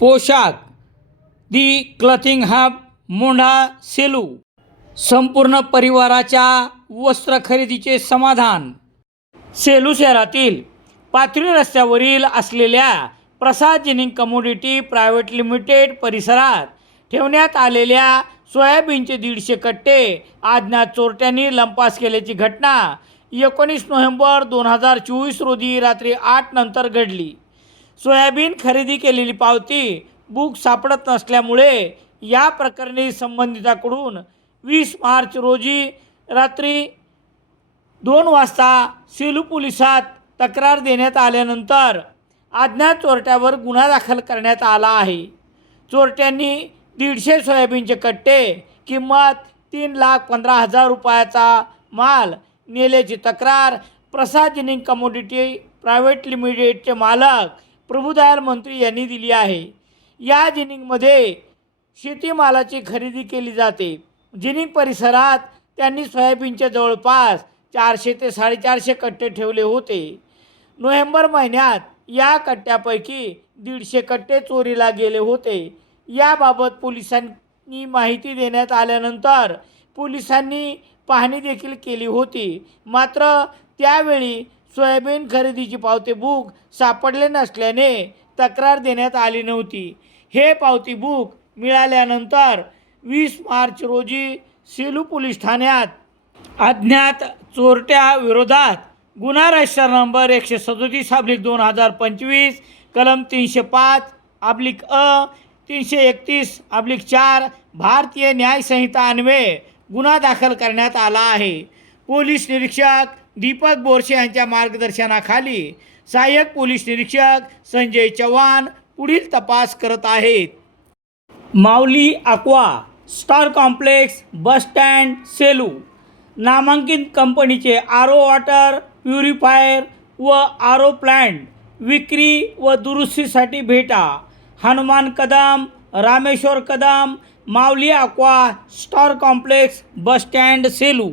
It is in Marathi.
पोशाख. The clothing hub Mondha Selu. संपूर्ण परिवाराच्या वस्त्र खरेदीचे समाधान. सेलू शहरातील पाथरी रस्त्यावरील असलेल्या Prasad ginning commodity private limited परिसरात ठेवण्यात आलेल्या सोयाबीनचे दीडशे कट्टे आज्ञा चोरट्यांनी लंपास केल्याची घटना एकोणीस नोव्हेंबर दोन हजार चोवीस रोजी रात्री आठ नंतर घडली. सोयाबीन खरेदी केलेली पावती बुक सापडत नसल्यामुळे या प्रकरणी संबंधिताकडून वीस मार्च रोजी रात्री दोन वाजता सेलू पोलिसात तक्रार देण्यात आल्यानंतर अज्ञात चोरट्यावर गुन्हा दाखल करण्यात आला आहे. चोरट्यांनी दीडशे सोयाबीनचे कट्टे किंमत तीन लाख पंधरा हजार रुपयाचा माल नेल्याची तक्रार प्रसाद जिनिंग कमोडिटी प्रायव्हेट लिमिटेडचे मालक प्रभुदयाल मंत्री यांनी दिली आहे. या जिनिंगमध्ये शेतीमालाची खरेदी केली जाते. जिनिंग परिसरात त्यांनी सोयाबीनच्या जवळपास चारशे ते साडेचारशे कट्टे ठेवले होते. नोव्हेंबर महिन्यात या कट्ट्यापैकी दीडशे कट्टे चोरीला गेले होते. याबाबत पोलिसांनी माहिती देण्यात आल्यानंतर पोलिसांनी पाहणी देखील केली होती. मात्र त्यावेळी सोयाबीन खरेदीची पावती बुक सापडले नसल्याने तक्रार देण्यात आली नव्हती. हे पावती बुक मिळाल्यानंतर वीस मार्च रोजी सेलू पोलीस ठाण्यात अज्ञात चोरट्या विरोधात गुन्हा रजिस्टर नंबर एकशे सदोतीस अब्लिक दोन हजार पंचवीस कलम तीनशे पाच अब्लिक अ तीनशे एकतीस अब्लिक चार भारतीय न्यायसंहिता अन्वये गुन्हा दाखल करण्यात आला आहे. पोलीस निरीक्षक दीपक बोरसे यांच्या मार्गदर्शनाखाली सहाय्यक पोलीस निरीक्षक संजय चव्हाण पुढील तपास करत आहेत. Mauli aqua star complex bus stand Selu. नामांकित कंपनीचे आर ओ वॉटर प्युरिफायर व आर ओ प्लॅन्ट विक्री व दुरुस्तीसाठी भेटा. Hanuman Kadam Rameshwar Kadam Mauli aqua star complex bus stand Selu.